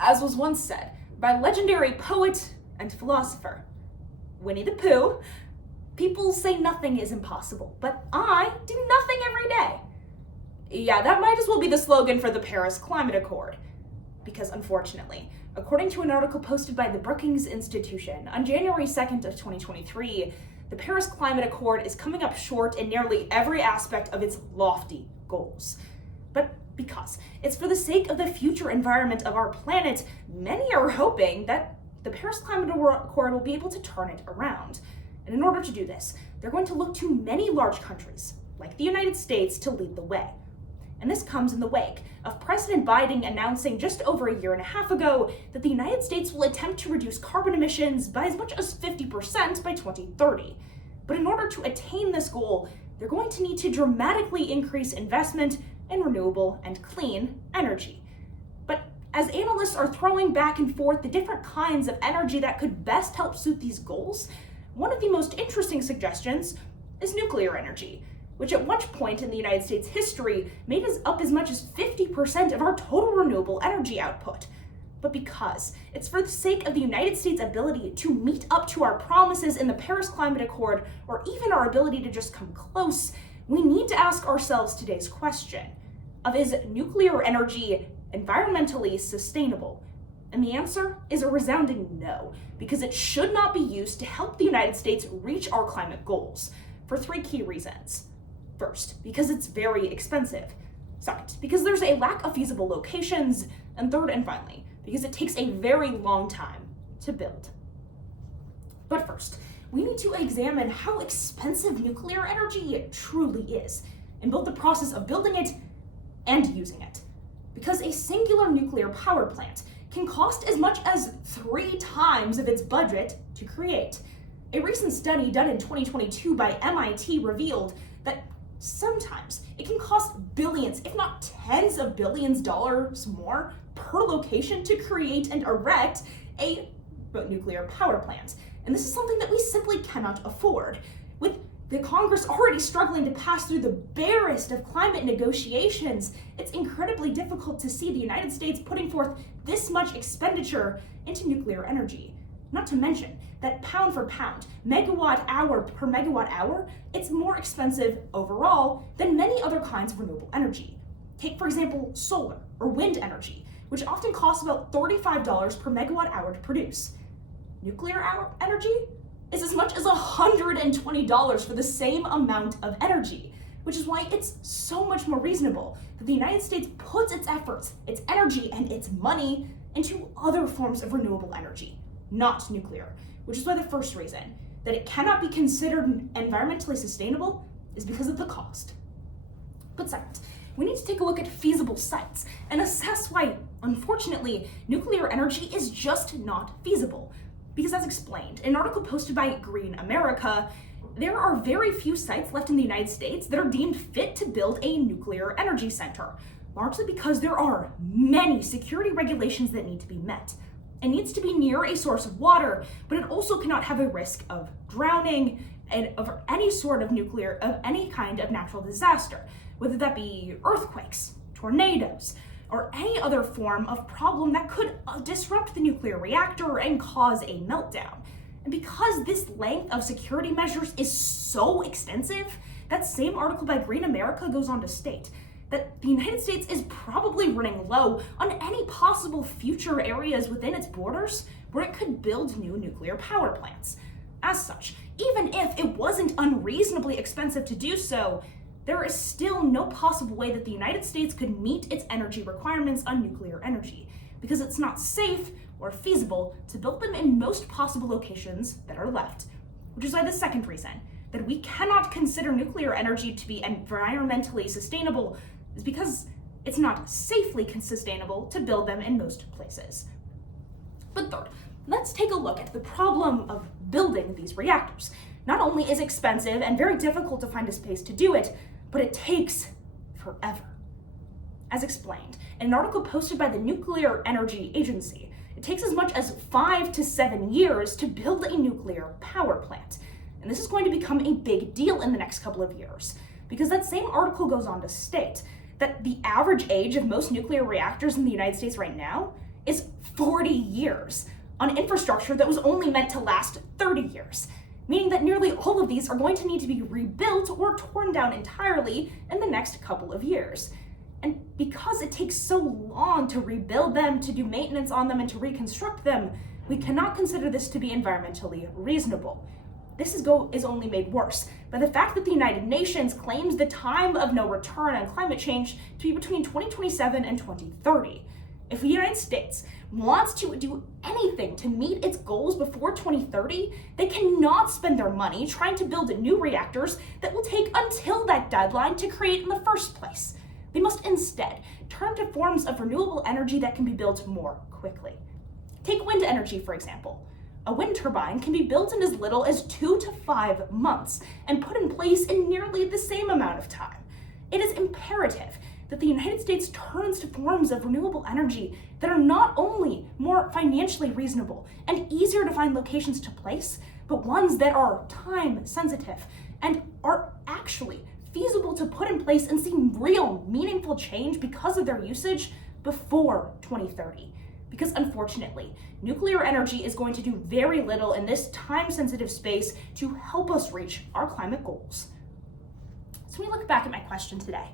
As was once said by legendary poet and philosopher Winnie the Pooh, people say nothing is impossible, but I do nothing every day. Yeah, that might as well be the slogan for the Paris Climate Accord. Because unfortunately, according to an article posted by the Brookings Institution on January 2nd of 2023, the Paris Climate Accord is coming up short in nearly every aspect of its lofty goals. But because it's for the sake of the future environment of our planet, many are hoping that the Paris Climate Accord will be able to turn it around. And in order to do this, they're going to look to many large countries, like the United States, to lead the way. And this comes in the wake of President Biden announcing just over a year and a half ago that the United States will attempt to reduce carbon emissions by as much as 50% by 2030. But in order to attain this goal, they're going to need to dramatically increase investment in renewable and clean energy. But as analysts are throwing back and forth the different kinds of energy that could best help suit these goals, one of the most interesting suggestions is nuclear energy, which at one point in the United States history made us up as much as 50% of our total renewable energy output. But because it's for the sake of the United States' ability to meet up to our promises in the Paris Climate Accord, or even our ability to just come close, we need to ask ourselves today's question of, is nuclear energy environmentally sustainable? And the answer is a resounding no, because it should not be used to help the United States reach our climate goals, for three key reasons. First, because it's very expensive. Second, because there's a lack of feasible locations. And third and finally, because it takes a very long time to build. But first, we need to examine how expensive nuclear energy truly is, and both the process of building it and using it. Because a singular nuclear power plant can cost as much as 3 times of its budget to create. A recent study done in 2022 by MIT revealed that sometimes it can cost billions, if not tens of billions of dollars more per location to create and erect a nuclear power plant. And this is something that we simply cannot afford. With the Congress already struggling to pass through the barest of climate negotiations, it's incredibly difficult to see the United States putting forth this much expenditure into nuclear energy. Not to mention that pound for pound, megawatt hour per megawatt hour, it's more expensive overall than many other kinds of renewable energy. Take, for example, solar or wind energy, which often costs about $35 per megawatt hour to produce. Nuclear energy is as much as $120 for the same amount of energy, which is why it's so much more reasonable that the United States puts its efforts, its energy, and its money into other forms of renewable energy, not nuclear, which is why the first reason that it cannot be considered environmentally sustainable is because of the cost. But second, we need to take a look at feasible sites and assess why, unfortunately, nuclear energy is just not feasible. Because as explained in an article posted by Green America, there are very few sites left in the United States that are deemed fit to build a nuclear energy center, largely because there are many security regulations that need to be met. It needs to be near a source of water, but it also cannot have a risk of drowning and of any sort of any kind of natural disaster, whether that be earthquakes, tornadoes, or any other form of problem that could disrupt the nuclear reactor and cause a meltdown. And because this length of security measures is so extensive, that same article by Green America goes on to state that the United States is probably running low on any possible future areas within its borders where it could build new nuclear power plants. As such, even if it wasn't unreasonably expensive to do so, there is still no possible way that the United States could meet its energy requirements on nuclear energy, because it's not safe or feasible to build them in most possible locations that are left. Which is why the second reason that we cannot consider nuclear energy to be environmentally sustainable is because it's not safely sustainable to build them in most places. But third, let's take a look at the problem of building these reactors. Not only is it expensive and very difficult to find a space to do it, but it takes forever. As explained in an article posted by the Nuclear Energy Agency, it takes as much as 5 to 7 years to build a nuclear power plant. And this is going to become a big deal in the next couple of years, because that same article goes on to state that the average age of most nuclear reactors in the United States right now is 40 years on infrastructure that was only meant to last 30 years, meaning that nearly all of these are going to need to be rebuilt or torn down entirely in the next couple of years. And because it takes so long to rebuild them, to do maintenance on them, and to reconstruct them, we cannot consider this to be environmentally reasonable. This is only made worse by the fact that the United Nations claims the time of no return on climate change to be between 2027 and 2030. If the United States wants to do anything to meet its goals before 2030, they cannot spend their money trying to build new reactors that will take until that deadline to create in the first place. They must instead turn to forms of renewable energy that can be built more quickly. Take wind energy, for example. A wind turbine can be built in as little as 2 to 5 months and put in place in nearly the same amount of time. It is imperative that the United States turns to forms of renewable energy that are not only more financially reasonable and easier to find locations to place, but ones that are time sensitive and are actually feasible to put in place and see real, meaningful change because of their usage before 2030. Because unfortunately, nuclear energy is going to do very little in this time-sensitive space to help us reach our climate goals. So when we look back at my question today,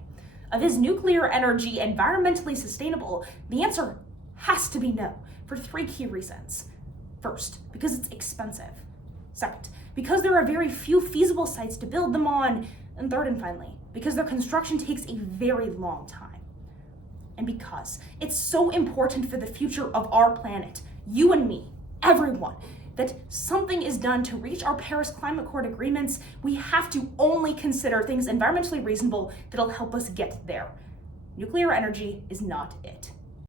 is nuclear energy environmentally sustainable? The answer has to be no, for 3 key reasons. First, because it's expensive. Second, because there are very few feasible sites to build them on. And third and finally, because their construction takes a very long time. And because it's so important for the future of our planet, you and me, everyone, that something is done to reach our Paris Climate Accord agreements, we have to only consider things environmentally reasonable that'll help us get there. Nuclear energy is not it.